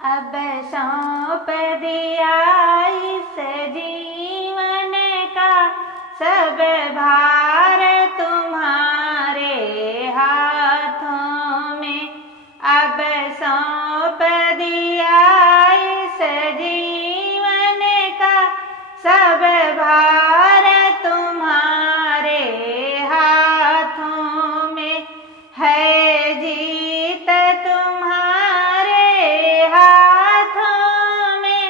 अब सौंप दिया इस जीवन का सब भार तुम्हारे हाथों में। अब सौंप दिया इस जीवन का सब भार तुम्हारे हाथों में। है जीत तुम्हारे हाथों में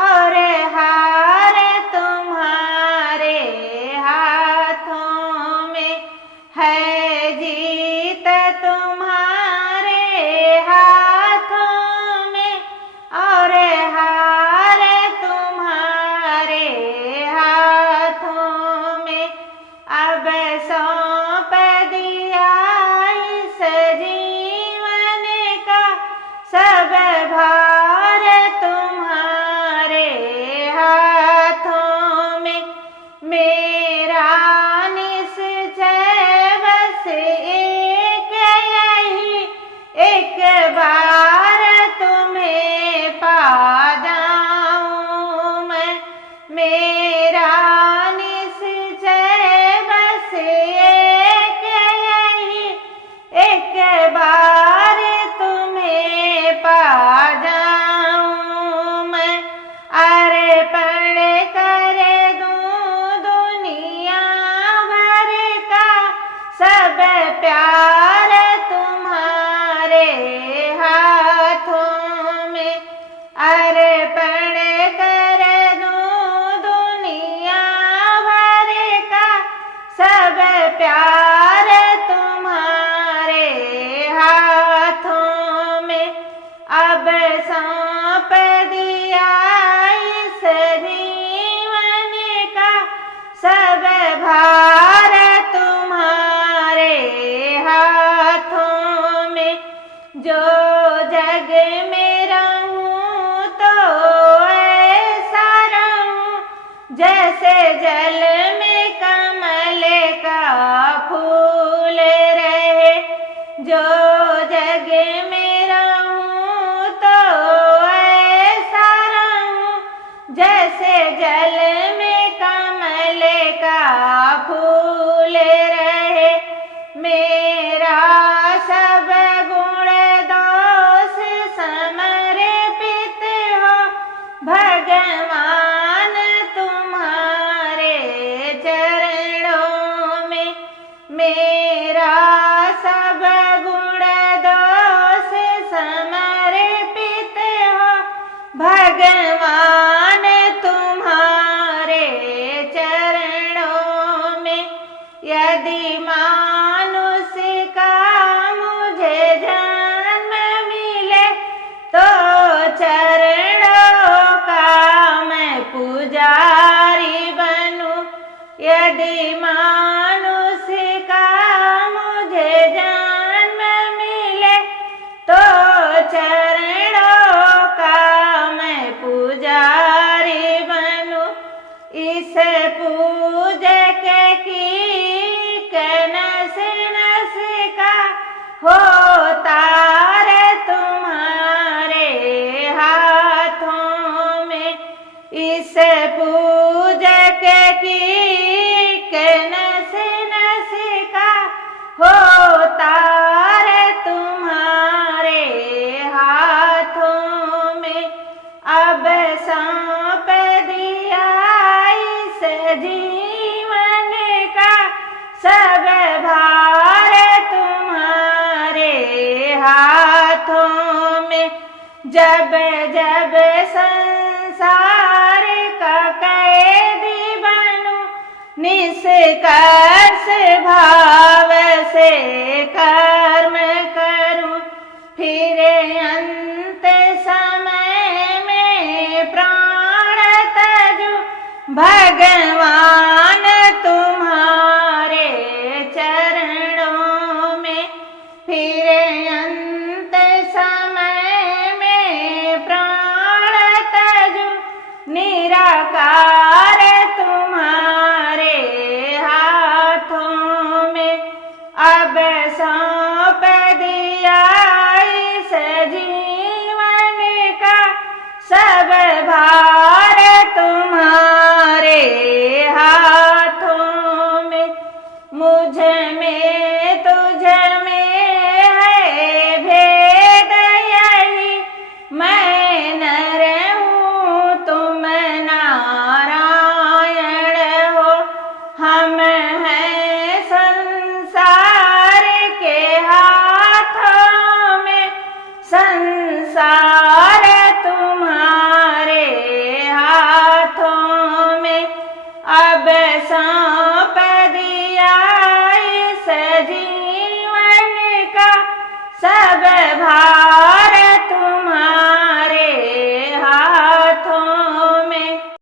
और हार तुम्हारे हाथों में। है जीत तुम्हारे हाथों में और हार तुम्हारे हाथों में। अब सौंप दिया इस जीवन का सब भार तुम्हारे हाथों में। मेरा निश्चय बस एक यही, एक बार तुम्हें पा जाऊं मैं। मेरा निश्चय बस एक यही, एक बार तुम्हें पा जाऊं मैं। अर्पण कर दूं दुनिया भर का सब प्यार तुम्हारे हाथों में। अर्पण कर दूं दुनिया भर का सब प्यार तुम्हारे हाथों में। अब सौंप दिया इस जीवन का सब भार तुम्हारे हाथों में। जो जग में रहूं तो ऐसा रहूं जैसे जल में कमल का फूल रहे। जो जग में रहूं तो ऐसा रहूं जैसे जल में कमल का फूल रहे। मेरा सब गुण दोष समर्पित हो भगवान तुम्हारे चरणों में। मेरा सब गुण दोष समर्पित हो भगवान तुम्हारे चरणों में। यदि मानुष का मुझे जन्म मिले तो चरणों का मैं पुजारी बनूं। यदि मानुष का मुझे जन्म मिले तो चरणों का मैं पुजारी बनूं। इस पूजक की नस नस का हो तार तुम्हारे हाथों में। इस पूजक की नस नस का हो तार तुम्हारे हाथों में। अब सौंप दिया इस जीवन का सब भार तुम्हारे हाथों में। जब जब संसार का कैदी बनूं निष्कर्ष भाव से कर्म करूं। फिर अंत समय में प्राण तजूं भगवान तुम्हारे चरणों में। फिर अंत समय में प्राण तजूं निराकार तुम्हारे हाथों में। अब सौंप दिया इस जीवन का सौंप दिया इस जीवन का सब भार